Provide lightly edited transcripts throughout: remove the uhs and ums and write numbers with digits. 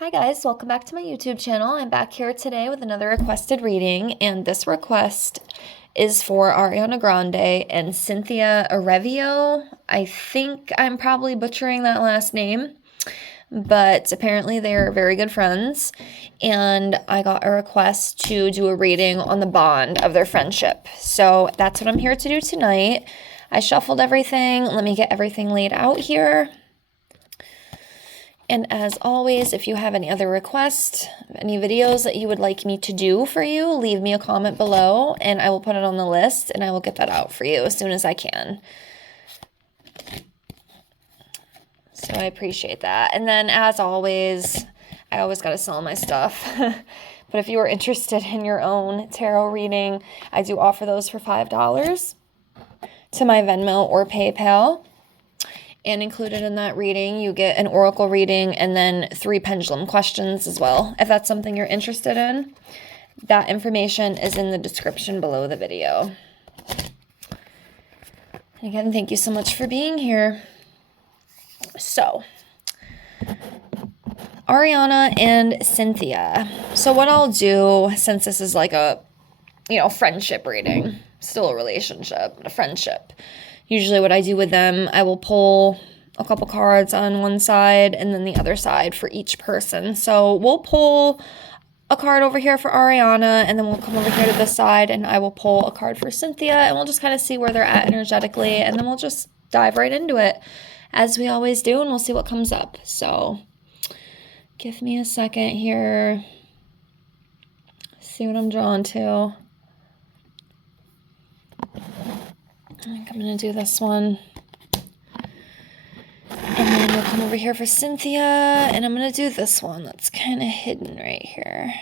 Hi guys, welcome back to my YouTube channel. I'm back here today with another requested reading, and this request is for Arianna Grande and Cynthia Erivo. I think I'm probably butchering that last name, but apparently they're very good friends, and I got a request to do a reading on the bond of their friendship. So that's what I'm here to do tonight. I shuffled everything. Let me get everything laid out here. And as always, if you have any other requests, any videos that you would like me to do for you, leave me a comment below and I will put it on the list and I will get that out for you as soon as I can. So I appreciate that. And then as always, I always got to sell my stuff. But if you are interested in your own tarot reading, I do offer those for $5 to my Venmo or PayPal. And included in that reading, you get an oracle reading and then 3 pendulum questions as well. If that's something you're interested in, that information is in the description below the video. And again, thank you so much for being here. So, Arianna and Cynthia. So what I'll do, since this is like a, friendship reading, still a relationship, but a friendship. Usually what I do with them, I will pull a couple cards on one side and then the other side for each person. So we'll pull a card over here for Arianna, and then we'll come over here to this side and I will pull a card for Cynthia, and we'll just kind of see where they're at energetically, and then we'll just dive right into it as we always do, and we'll see what comes up. So give me a second here. See what I'm drawn to. I think I'm going to do this one. And then we'll come over here for Cynthia, and I'm going to do this one that's kind of hidden right here.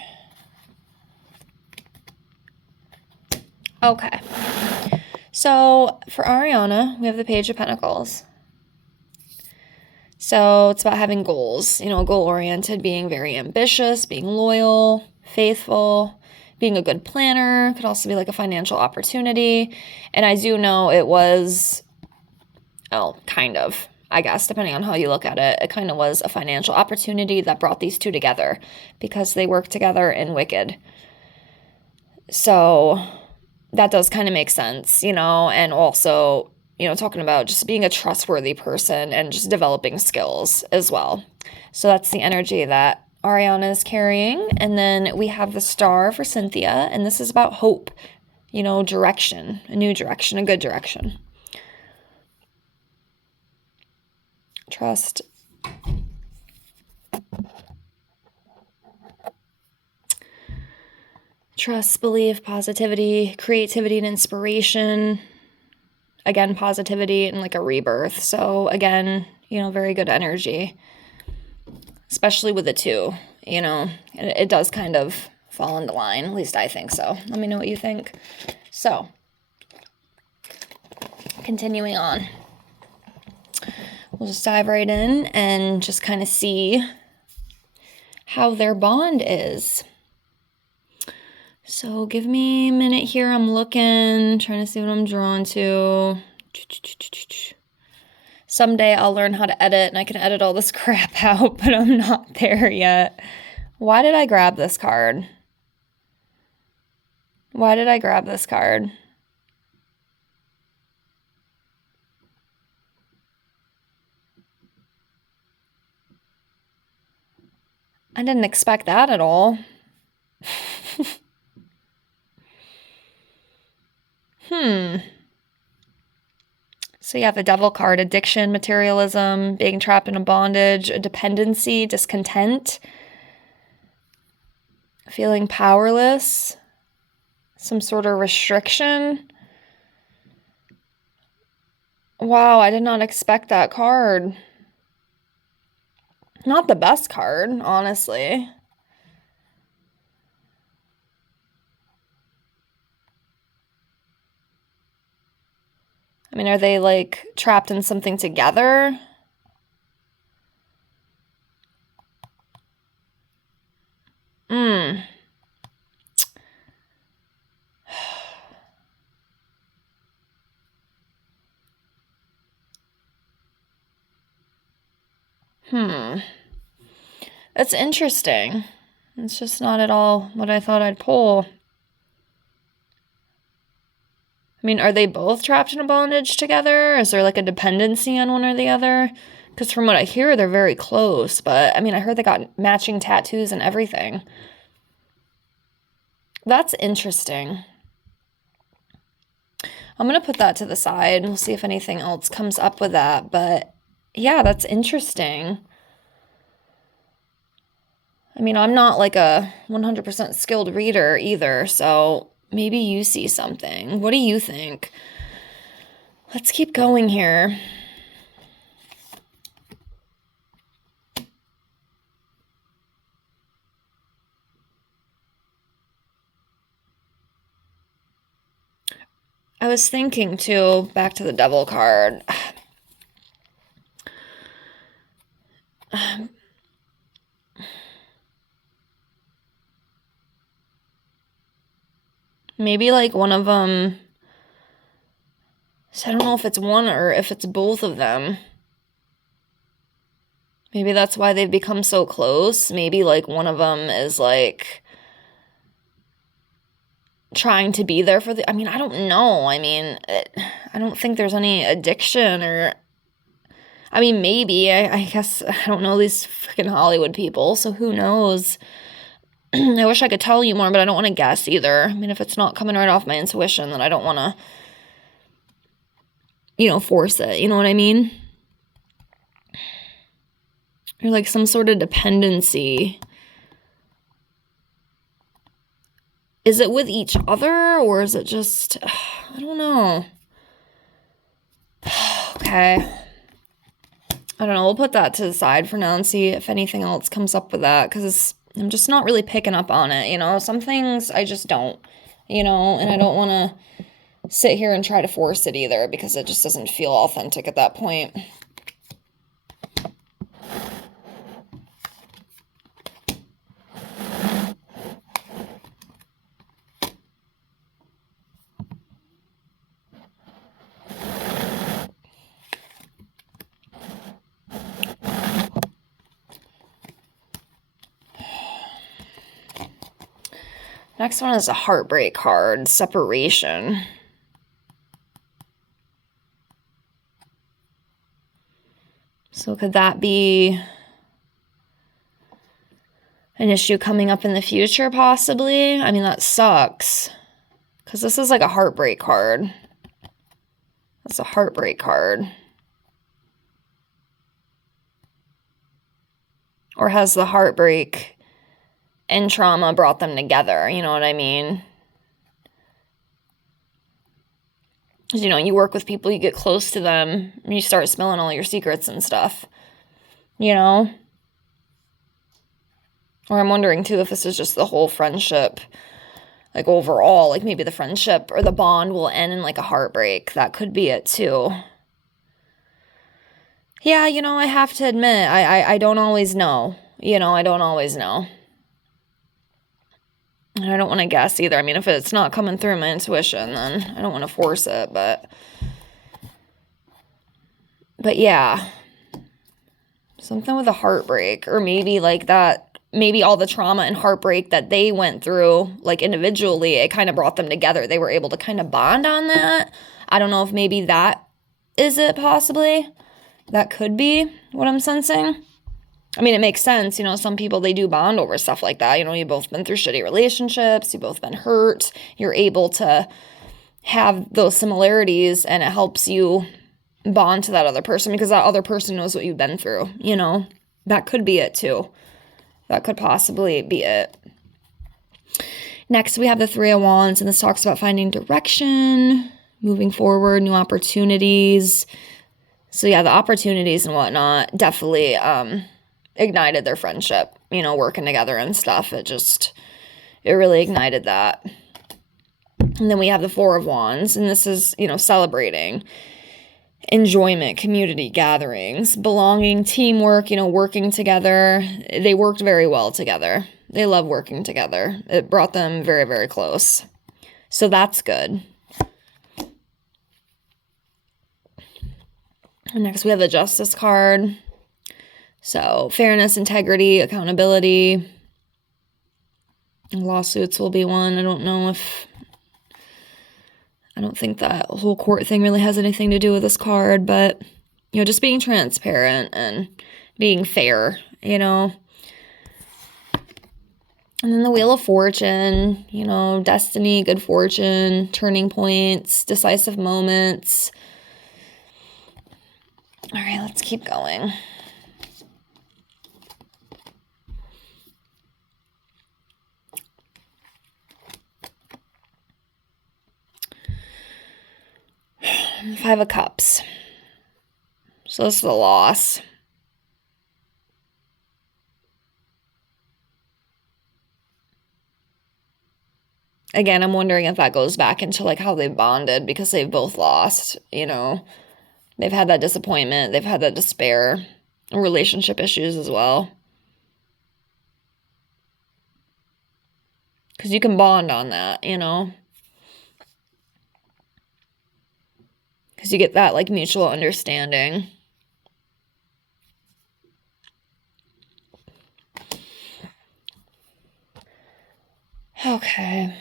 Okay. So for Arianna, we have the Page of Pentacles. So it's about having goals, goal-oriented, being very ambitious, being loyal, faithful, being a good planner. Could also be like a financial opportunity. And I do know it was, kind of, I guess, depending on how you look at it, it kind of was a financial opportunity that brought these two together because they work together in Wicked. So that does kind of make sense, and also, talking about just being a trustworthy person and just developing skills as well. So that's the energy that Arianna is carrying. And then we have the Star for Cynthia, and this is about hope, direction, a new direction, a good direction. Trust. Trust, belief, positivity, creativity, and inspiration. Again, positivity and like a rebirth. So again, very good energy, especially with the two, it does kind of fall into line. At least I think so. Let me know what you think. So continuing on, we'll just dive right in and just kind of see how their bond is. So give me a minute here. I'm looking, trying to see what I'm drawn to. Someday I'll learn how to edit and I can edit all this crap out, but I'm not there yet. Why did I grab this card? Why did I grab this card? I didn't expect that at all. So you have the Devil card: addiction, materialism, being trapped in a bondage, a dependency, discontent, feeling powerless, some sort of restriction. Wow, I did not expect that card. Not the best card, honestly. I mean, are they like trapped in something together? It's interesting. It's just not at all what I thought I'd pull. I mean, are they both trapped in a bondage together? Is there like a dependency on one or the other? Because from what I hear, they're very close. But I mean, I heard they got matching tattoos and everything. That's interesting. I'm going to put that to the side and we'll see if anything else comes up with that. But yeah, that's interesting. I mean, I'm not like a 100% skilled reader either, so maybe you see something. What do you think? Let's keep going here. I was thinking too, back to the Devil card. Maybe like one of them, so I don't know if it's one or if it's both of them. Maybe that's why they've become so close. Maybe like one of them is like trying to be there for the, I mean, I don't know. I mean, I don't think there's any addiction or, I mean, maybe, I guess, I don't know these freaking Hollywood people, so who knows? I wish I could tell you more, but I don't want to guess either. I mean, if it's not coming right off my intuition, then I don't want to, force it. You know what I mean? Or like some sort of dependency. Is it with each other or is it just, I don't know. Okay. I don't know. We'll put that to the side for now and see if anything else comes up with that because I'm just not really picking up on it. Some things I just don't, and I don't want to sit here and try to force it either because it just doesn't feel authentic at that point. Next one is a heartbreak card, separation. So could that be an issue coming up in the future, possibly? I mean, that sucks. Because this is like a heartbreak card. That's a heartbreak card. Or has the heartbreak and trauma brought them together? You know what I mean? Because, you work with people, you get close to them, and you start spilling all your secrets and stuff. Or I'm wondering, too, if this is just the whole friendship, like, overall. Like, maybe the friendship or the bond will end in, like, a heartbreak. That could be it, too. Yeah, I have to admit, I don't always know. I don't always know. And I don't want to guess either. I mean, if it's not coming through my intuition, then I don't want to force it, but yeah. Something with a heartbreak, or maybe like that, maybe all the trauma and heartbreak that they went through, like individually, it kind of brought them together. They were able to kind of bond on that. I don't know if maybe that is it, possibly. That could be what I'm sensing. I mean, it makes sense. Some people, they do bond over stuff like that. You've both been through shitty relationships. You've both been hurt. You're able to have those similarities, and it helps you bond to that other person because that other person knows what you've been through. That could be it, too. That could possibly be it. Next, we have the Three of Wands, and this talks about finding direction, moving forward, new opportunities. So, yeah, the opportunities and whatnot definitely ignited their friendship, working together and stuff. It really ignited that. And then we have the Four of Wands, and this is, celebrating enjoyment, community gatherings, belonging, teamwork, working together. They worked very well together. They love working together. It brought them very, very close. So that's good. And next we have the Justice card. So fairness, integrity, accountability. Lawsuits will be one. I don't think that whole court thing really has anything to do with this card, but, just being transparent and being fair, And then the Wheel of Fortune, destiny, good fortune, turning points, decisive moments. All right, let's keep going. Five of Cups. So this is a loss. Again, I'm wondering if that goes back into like how they bonded, because they've both lost, They've had that disappointment. They've had that despair. Relationship issues as well. Because you can bond on that, Because you get that like mutual understanding. Okay.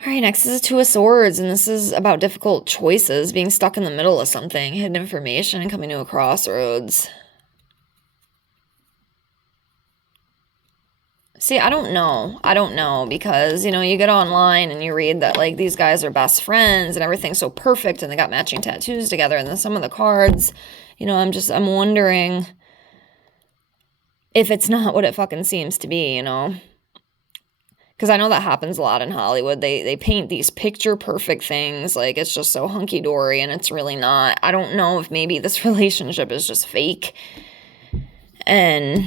All right, next is a Two of Swords, and this is about difficult choices, being stuck in the middle of something, hidden information, and coming to a crossroads. See, I don't know, because, you get online and you read that, like, these guys are best friends and everything's so perfect and they got matching tattoos together, and then some of the cards, I'm wondering if it's not what it fucking seems to be, Because I know that happens a lot in Hollywood. They paint these picture perfect things like it's just so hunky-dory, and it's really not. I don't know if maybe this relationship is just fake. And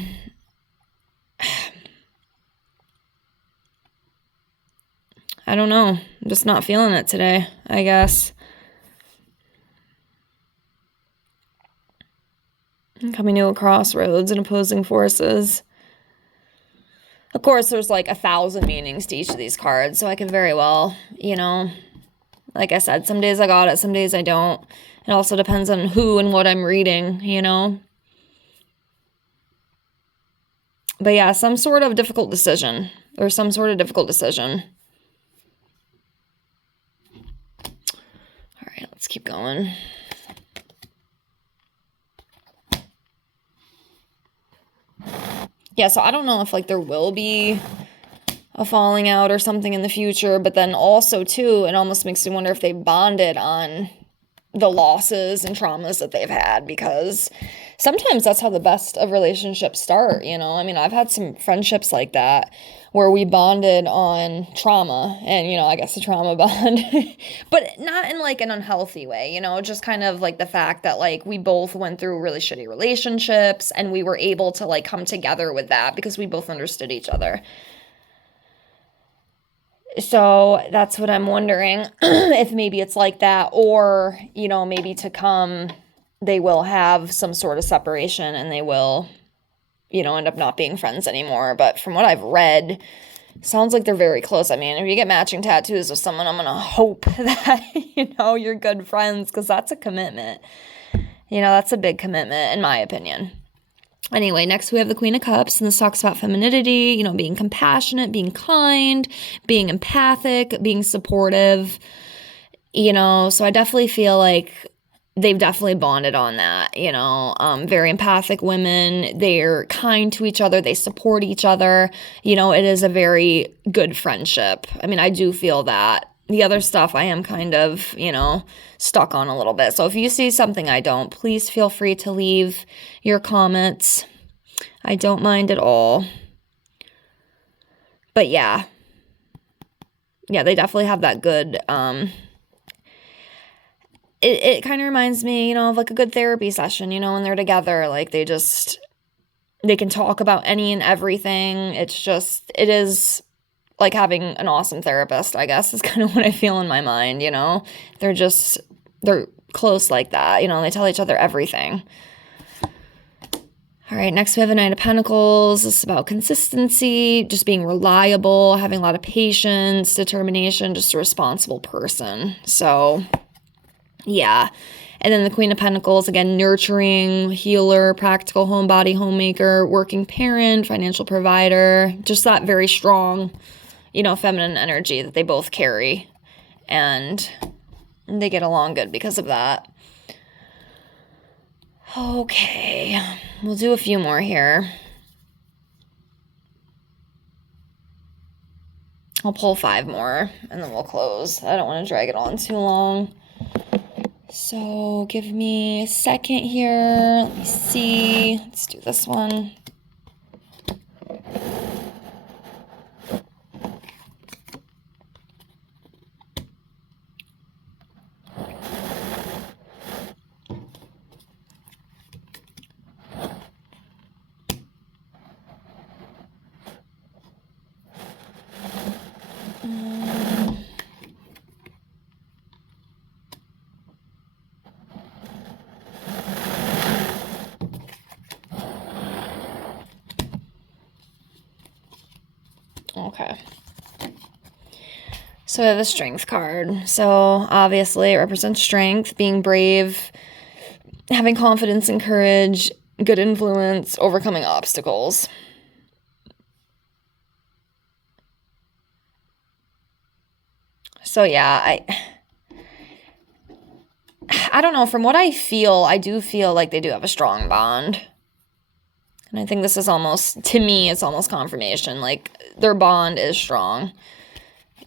I don't know. I'm just not feeling it today, I guess. Coming to a crossroads and opposing forces. Of course, there's like 1,000 meanings to each of these cards, so I could very well, like I said, some days I got it, some days I don't. It also depends on who and what I'm reading, But yeah, some sort of difficult decision. Or some sort of difficult decision. All right, let's keep going. Yeah, so I don't know if, like, there will be a falling out or something in the future, but then also, too, it almost makes me wonder if they bonded on the losses and traumas that they've had, because sometimes that's how the best of relationships start, I mean, I've had some friendships like that where we bonded on trauma and, I guess a trauma bond, but not in like an unhealthy way, just kind of like the fact that like we both went through really shitty relationships and we were able to like come together with that because we both understood each other. So that's what I'm wondering, if maybe it's like that, or, maybe to come, they will have some sort of separation and they will, end up not being friends anymore. But from what I've read, sounds like they're very close. I mean, if you get matching tattoos with someone, I'm going to hope that, you're good friends, because that's a commitment. That's a big commitment, in my opinion. Anyway, next we have the Queen of Cups, and this talks about femininity, being compassionate, being kind, being empathic, being supportive, so I definitely feel like they've definitely bonded on that, very empathic women, they're kind to each other, they support each other, it is a very good friendship. I mean, I do feel that. The other stuff I am kind of, stuck on a little bit. So if you see something I don't, please feel free to leave your comments. I don't mind at all. But yeah, they definitely have that good, it kind of reminds me, of like a good therapy session, when they're together, like they can talk about any and everything. It is like having an awesome therapist, I guess, is kind of what I feel in my mind, they're close like that, they tell each other everything. All right, next we have a Knight of Pentacles. This is about consistency, just being reliable, having a lot of patience, determination, just a responsible person. So Yeah. And then the Queen of Pentacles, again, nurturing, healer, practical homebody, homemaker, working parent, financial provider, just that very strong, feminine energy that they both carry. And they get along good because of that. Okay, we'll do a few more here. I'll pull 5 more and then we'll close. I don't want to drag it on too long. So give me a second here. Let me see. Let's do this one. Okay. So we have the Strength card. So obviously it represents strength, being brave, having confidence and courage, good influence, overcoming obstacles. So yeah, I don't know. From what I feel, I do feel like they do have a strong bond. And I think this is almost, to me, it's almost confirmation. Like, their bond is strong,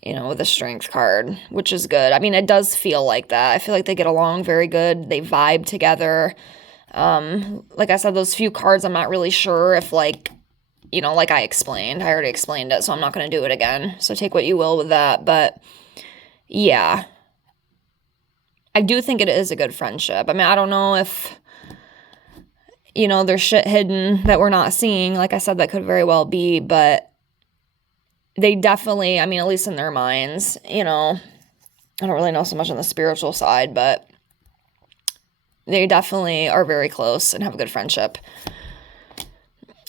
with the Strength card, which is good. I mean, it does feel like that. I feel like they get along very good. They vibe together. Like I said, those few cards, I'm not really sure if, like I already explained it, so I'm not going to do it again. So take what you will with that. But, yeah. I do think it is a good friendship. I mean, I don't know if, there's shit hidden that we're not seeing. Like I said, that could very well be, but they definitely, I mean, at least in their minds, I don't really know so much on the spiritual side, but they definitely are very close and have a good friendship.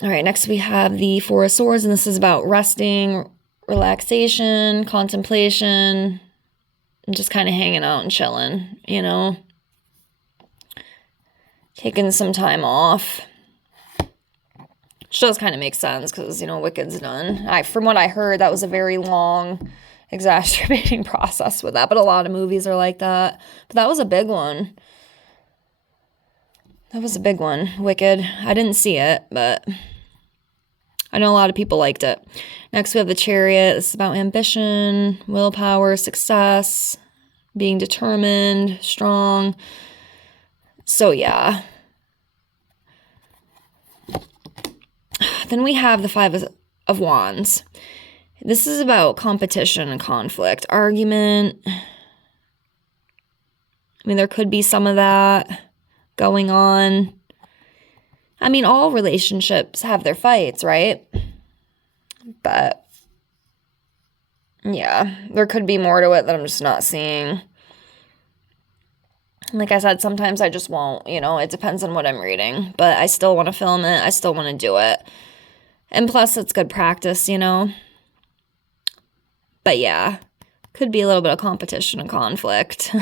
All right, next we have the Four of Swords, and this is about resting, relaxation, contemplation, and just kind of hanging out and chilling, taking some time off. Which does kind of make sense because, Wicked's done. From what I heard, that was a very long, exacerbating process with that. But a lot of movies are like that. But that was a big one. That was a big one, Wicked. I didn't see it, but I know a lot of people liked it. Next, we have the Chariot. This is about ambition, willpower, success, being determined, strong. So, yeah. Then we have the Five of Wands. This is about competition and conflict, argument. I mean, there could be some of that going on. I mean, all relationships have their fights, right? But, yeah, there could be more to it that I'm just not seeing. Like I said, sometimes I just won't, it depends on what I'm reading. But I still want to film it. I still want to do it. And plus, it's good practice, But yeah, could be a little bit of competition and conflict.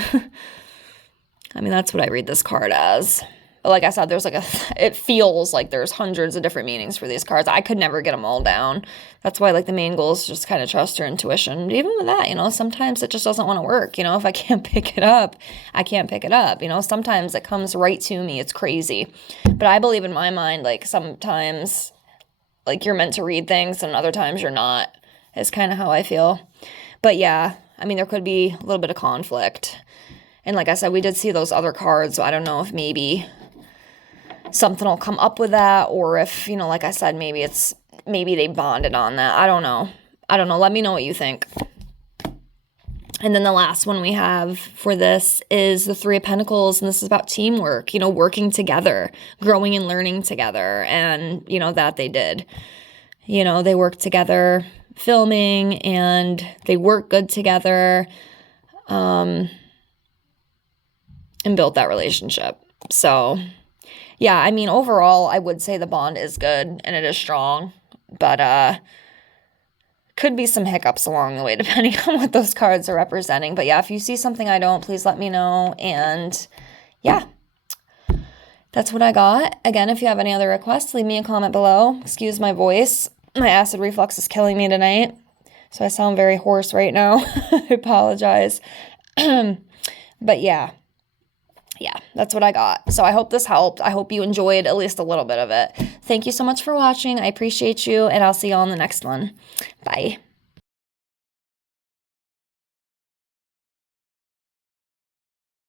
I mean, that's what I read this card as. But like I said, there's it feels like there's hundreds of different meanings for these cards. I could never get them all down. That's why, the main goal is just kind of trust your intuition. But even with that, sometimes it just doesn't want to work. If I can't pick it up, I can't pick it up. Sometimes it comes right to me. It's crazy. But I believe in my mind, sometimes, you're meant to read things and other times you're not, is kind of how I feel. But yeah, I mean, there could be a little bit of conflict. And like I said, we did see those other cards, so I don't know if maybe something will come up with that, or if, like I said, maybe they bonded on that. I don't know. Let me know what you think. And then the last one we have for this is the Three of Pentacles, and this is about teamwork, working together, growing and learning together, and, that they did. They worked together, filming, and they worked good together, and built that relationship. So, yeah, I mean, overall, I would say the bond is good, and it is strong, but, Could be some hiccups along the way, depending on what those cards are representing. But yeah, if you see something I don't, please let me know. And yeah, that's what I got. Again, if you have any other requests, leave me a comment below. Excuse my voice. My acid reflux is killing me tonight, so I sound very hoarse right now. I apologize. But yeah, that's what I got. So I hope this helped. I hope you enjoyed at least a little bit of it. Thank you so much for watching. I appreciate you, and I'll see you on the next one. Bye.